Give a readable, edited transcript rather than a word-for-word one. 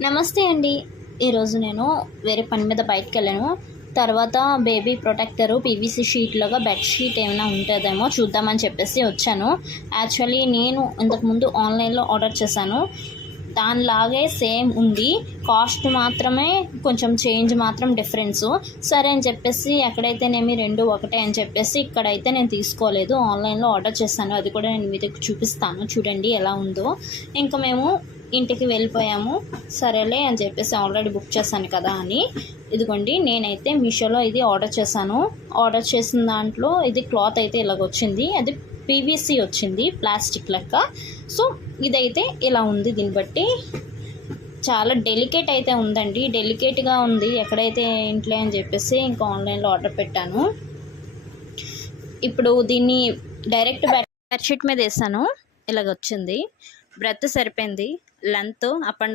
నమస్తే అండి. ఈరోజు నేను వేరే పని మీద బయటికెళ్ళాను. తర్వాత బేబీ ప్రొటెక్టరు పీవీసీ షీట్‌లాగా బెడ్‌షీట్ ఏమైనా ఉంటదేమో చూద్దామని చెప్పేసి వచ్చాను. యాక్చువల్లీ నేను ఇంతకుముందు ఆన్‌లైన్‌లో ఆర్డర్ చేశాను. దానిలాగే సేమ్ ఉంది. కాస్ట్ మాత్రమే కొంచెం చేంజ్ మాత్రం డిఫరెన్సు. సరే అని చెప్పేసి ఎక్కడైతేనేమి 2 ఒకటే అని చెప్పేసి ఇక్కడైతే నేను తీసుకోలేదు. ఆన్‌లైన్‌లో ఆర్డర్ చేశాను. అది కూడా నేను మీకు చూపిస్తాను. చూడండి ఎలా ఉందో. ఇంక మేము ఇంటికి వెళ్ళిపోయాము. సరేలే అని చెప్పేసి ఆల్రెడీ బుక్ చేశాను కదా అని ఇదిగోండి నేనైతే మీషోలో ఇది ఆర్డర్ చేశాను. ఆర్డర్ చేసిన దాంట్లో ఇది క్లాత్ అయితే ఇలాగొచ్చింది. అది పీవీసీ వచ్చింది ప్లాస్టిక్ లెక్క. సో ఇదైతే ఇలా ఉంది. దీన్ని బట్టి చాలా డెలికేట్ అయితే ఉందండి. డెలికేట్గా ఉంది ఎక్కడైతే ఇంట్లో అని చెప్పేసి ఇంకా ఆన్లైన్లో ఆర్డర్ పెట్టాను. ఇప్పుడు దీన్ని డైరెక్ట్ బెడ్షీట్ మీద వేసాను. ఇలాగ వచ్చింది. బ్రెత్ సరిపోయింది. Length up and